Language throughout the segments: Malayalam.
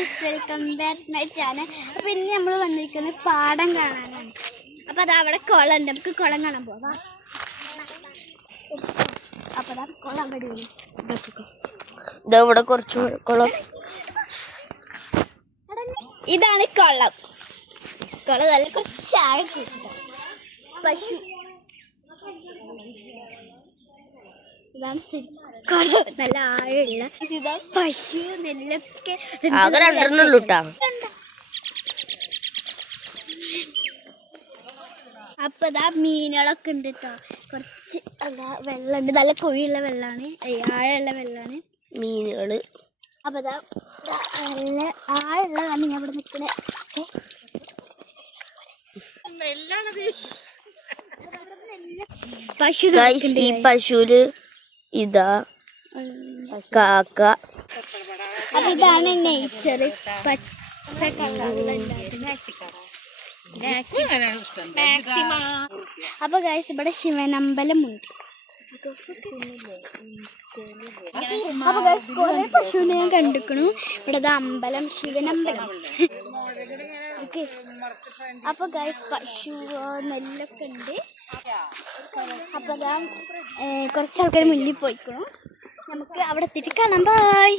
Guys, welcome back my channel. അപ്പോൾ ഇന്ന് നമ്മൾ വന്നിരിക്കുന്നത് പാടം കാണാനാണ്. അപ്പോൾ അത് അവിടെ കുളം ഉണ്ട്, നമുക്ക് കുളം കാണാൻ പോവാം. അപ്പോൾ അതാ കുളം കടിയും ഇവിടെ കുറച്ച് കുളം. ഇതാണ് കുളം. കുളം നല്ല കുറച്ച് ആഴം. പശു ഇതാണ് കുളം, നല്ല ആഴമുള്ള. ഇതാ പശു നെല്ലൊക്കെ അപ്പൊ ഇതാ മീനുകളൊക്കെ ഉണ്ട് കേട്ടോ. കുറച്ച് അതാ വെള്ളമുണ്ട്, നല്ല കുഴിയുള്ള വെള്ളമാണ്, ആഴമുള്ള വെള്ളമാണ് മീനുകള്. അപ്പൊ ഇതാ നല്ല ആഴമുള്ളതാണ് ഞാൻ ഇവിടെ നിൽക്കുന്നത്. പശു ഈ പശുവില് ഇതാ കാക്ക. അപ്പൊ ഇതാണ് നേച്ചർ, പച്ച അപ്പൊ ഗൈസ് ഇവിടെ ശിവനമ്പലമുണ്ട്. അപ്പൊ ഗൈസ് കുറെ പശുവിനെ ഞാൻ കണ്ടിരിക്കണു. ഇവിടെ അമ്പലം, ശിവനമ്പലം. അപ്പൊ ഗൈസ് പശു നെല്ലൊക്കെ ഉണ്ട്. അപ്പൊ അതാ കുറച്ച് ആൾക്കാർ മുന്നിൽ പോയിക്കണു. നമുക്ക് അവിടെ എത്തിയിട്ട് കാണാം. ബൈ.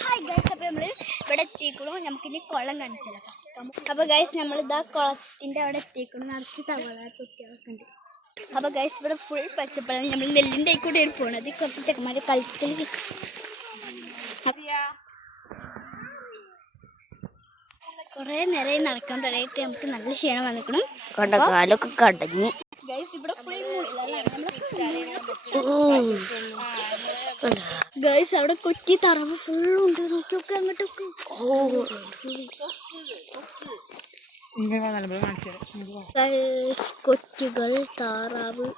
ഹായ് ഗൈസ്, അപ്പൊ നമ്മള് ഇവിടെ എത്തിക്കണു. നമുക്കിനി കുളം കാണിച്ചത്. അപ്പൊ ഗൈസ് നമ്മൾ ഇതാ കുളത്തിന്റെ അവിടെ എത്തിക്കണു. നിറച്ച് തവള കുട്ടികളൊക്കെ ഉണ്ട്. അപ്പൊ ഗൈസ് ഇവിടെ ഫുൾ പച്ചപ്പഴം. നമ്മൾ നെല്ലിൻ്റെ കൂടെയാണ് പോണത്. കുറച്ച് ചെക്കന്മാര് കളിക്കൽ. കുറെ നേരം നടക്കാൻ തുടങ്ങിയിട്ട് നമുക്ക് നല്ല ക്ഷീണം വന്നിക്കണം. കാലൊക്കെ കടഞ്ഞി. ഗൈസ് ഇവിടെ ഫുൾ ഗൈസ് അവിടെ കൊറ്റി തറവ് ഫുള്ളുണ്ട്. നോക്കിയൊക്കെ അങ്ങോട്ടൊക്കെ കൊറ്റുകൾ, താറാവ്.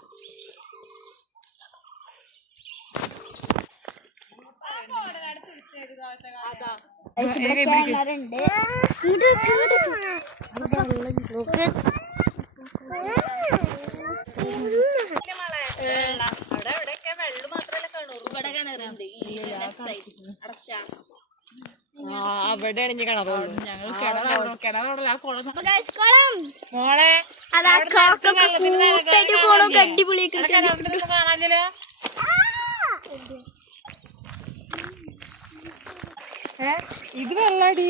കിണറുണ്ട്. അവിടെയാണ് ഇനി കിണറുള്ളൂ. ഞങ്ങൾ കിണറോടല്ല ആ കുളം. മോളെ കാണാനില്ല. ഇത് വെള്ളാടി.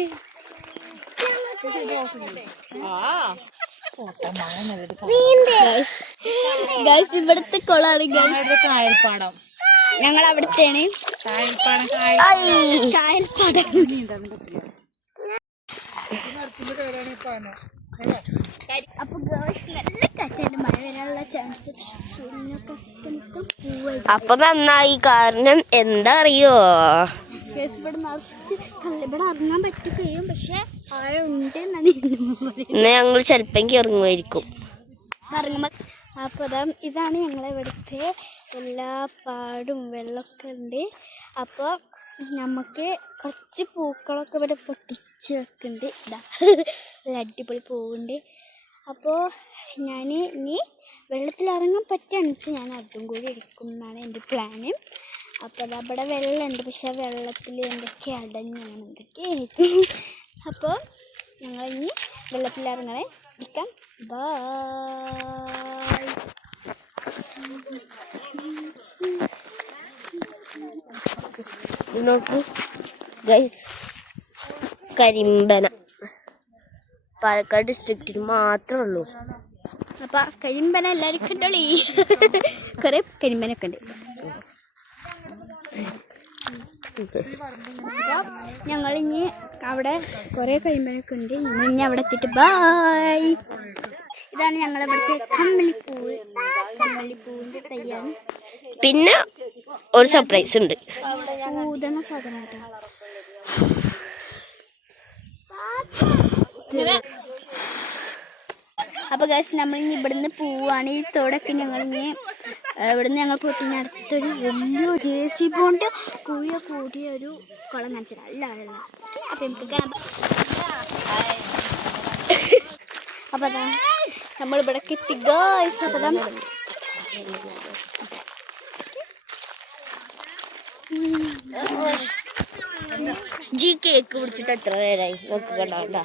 ഇവിടുത്തെ കുളമാണ് കായൽപ്പാടം. ഞങ്ങൾ അവിടുത്തെയാണ് കായൽപ്പാടം. അപ്പൊ നല്ല കാറ്റാണ്, മഴ വരാനുള്ള ചാൻസ്. അപ്പൊ നന്നായി. കാരണം എന്താ അറിയോ, ഇവിടെ നിറച്ച് ഇവിടെ ഇറങ്ങാൻ പറ്റുകയും പക്ഷെ ആഴുണ്ട്. ഞങ്ങൾ ചിലപ്പെങ്കിൽ ഇറങ്ങുമായിരിക്കും. ഇറങ്ങുമ്പോ അപ്പൊ ഇതാണ് ഞങ്ങളെ ഇവിടുത്തെ എല്ലാ പാടും വെള്ളമൊക്കെ ഉണ്ട്. അപ്പോൾ നമുക്ക് കുറച്ച് പൂക്കളൊക്കെ ഇവിടെ പൊട്ടിച്ച് വെക്കുന്നുണ്ട്. ഇതാ നല്ല അടിപൊളി പൂവുണ്ട്. അപ്പോൾ ഞാൻ ഇനി വെള്ളത്തിലിറങ്ങാൻ പറ്റുകയാണെന്ന് വെച്ചാൽ ഞാൻ അതും കൂടി എടുക്കും എന്നാണ് എൻ്റെ പ്ലാന്. അപ്പോൾ അതവിടെ വെള്ളമുണ്ട്, പക്ഷെ വെള്ളത്തിൽ എന്തൊക്കെ അടഞ്ഞാണ് എന്തൊക്കെയായിരിക്കും. അപ്പോൾ ഞങ്ങളിനി വെള്ളത്തിലിറങ്ങണേ. ഇരിക്കാം. ബായ്. നോക്കൂ ഗൈസ്, കരിമ്പന പാലക്കാട് ഡിസ്ട്രിക്റ്റിൽ മാത്രമേ ഉള്ളൂ. അപ്പൊ കരിമ്പന എല്ലാവരും കണ്ടോളി. കുറെ കരിമ്പനൊക്കെ ഉണ്ട്. ഞങ്ങളിനി അവിടെ കുറെ കരിമ്പനൊക്കെ ഉണ്ട്. ഞങ്ങളിനി അവിടെ എത്തിയിട്ട് ബായ്. ഇതാണ് ഞങ്ങളിവിടുത്തെ കമ്മലിപ്പൂവിന്റെ തയ്യാണ്. പിന്നെ ഒരു സർപ്രൈസ് ഉണ്ട്. പൂതണ സാധനം കേട്ടോ. അപ്പൊ ഗൈസ് നമ്മളിനി ഇവിടുന്ന് പോവാണ്. ഈ തോടൊക്കെ ഞങ്ങളിനി ഇവിടുന്ന് ഞങ്ങൾ പോയിട്ട് അടുത്തൊരു വലിയ JCB കൊണ്ട് കൂടിയൊരു കുളം കാണിച്ചത്. അല്ല അപ്പൊ നമുക്ക് കാണാം. അപ്പൊ അതാ നമ്മളിവിടേക്ക് എത്തി ഗൈസ്. അപ്പൊ ജി കേക്ക് പിടിച്ചിട്ട് എത്ര നേരമായി നോക്ക് കണ്ടാ.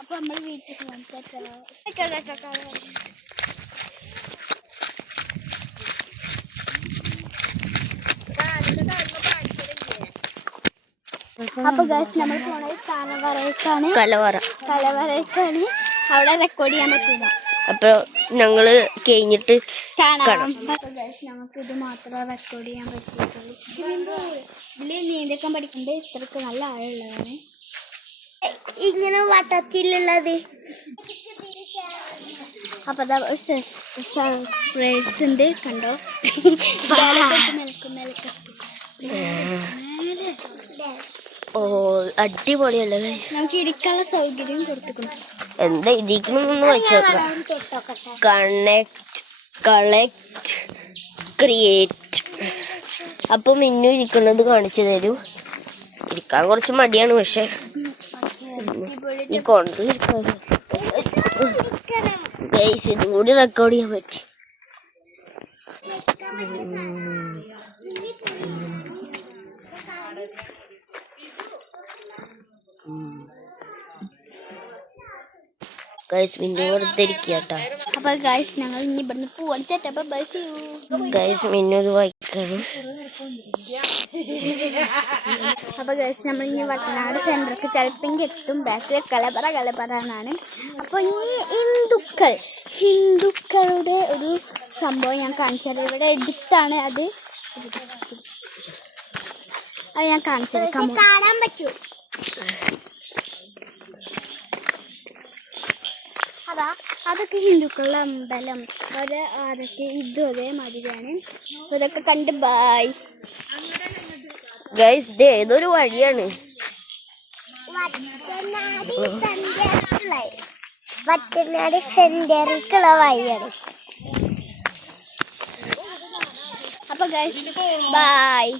അപ്പൊ നമ്മൾ വീട്ടിൽ അപ്പൊ ഗൈസ് നമ്മൾ പോണത് കലവറയ്ക്കാണ്. അവിടെ റെക്കോർഡ് ചെയ്യാൻ പറ്റില്ല. അപ്പൊ ഞങ്ങള് കഴിഞ്ഞിട്ട് കാണാം. നമുക്ക് ഇത് മാത്രമേ റെക്കോർഡ് ചെയ്യാൻ പറ്റുള്ളൂ. ഇതില് നീന്തൊക്കെ പഠിക്കുന്നുണ്ട്. ഇത്രക്ക് നല്ല ആഴമുള്ളതാണ്. ഇങ്ങനെ വട്ടത്തിലുള്ളത്. അപ്പൊ സർപ്രൈസ് ഉണ്ട്, കണ്ടോ? ഓ അടിപൊളിയല്ലേ. നമുക്ക് ഇരിക്കാനുള്ള സൗകര്യം കൊടുത്തിട്ടുണ്ട്. എന്താ ഇരിക്കണമെന്ന് വെച്ചോക്കാം. Collect create. അപ്പൊ മിന്നു ഇരിക്കുന്നത് കാണിച്ചു തരൂ. ഇരിക്കാൻ കുറച്ച് മടിയാണ്, പക്ഷെ ഈ കൊണ്ട് ഇതും കൂടി റെക്കോർഡ് ചെയ്യാൻ പറ്റി. ഗൈസ് മിന്നു വെറുതെ ഇരിക്കട്ടോ. അപ്പൊ ഗൈസ് ഞങ്ങൾ ഇനി ഇവിടുന്ന് പോവാൻ തെറ്റപ്പോ ബസ്. ഗൈസ് മിന്നു ഇത് വായിക്കണം. അപ്പൊ ഗൈസ് നമ്മൾ ഇനി വട്ടനാട് സെന്റർക്ക് ചിലപ്പോൾ എത്തും. ബാക്കിൽ കലപറ എന്നാണ്. അപ്പൊ ഇനി ഹിന്ദുക്കളുടെ ഒരു സംഭവം ഞാൻ കാണിച്ചത്. ഇവിടെ എടുത്താണ് അത് ഞാൻ കാണിച്ചത്. കാണാൻ പറ്റൂ. അതൊക്കെ ഹിന്ദുക്കളുടെ അമ്പലം. അതൊക്കെ ഇതും അതേമാതിരിയാണ്. ഇതൊക്കെ കണ്ട് ബായ്. ഗൈസ് ഇത് ഏതൊരു വഴിയാണ്. വട്ടനാട് സെന്ററിക്കുള്ള വഴിയാണ്. അപ്പൊ ഗൈസ് ബായ്.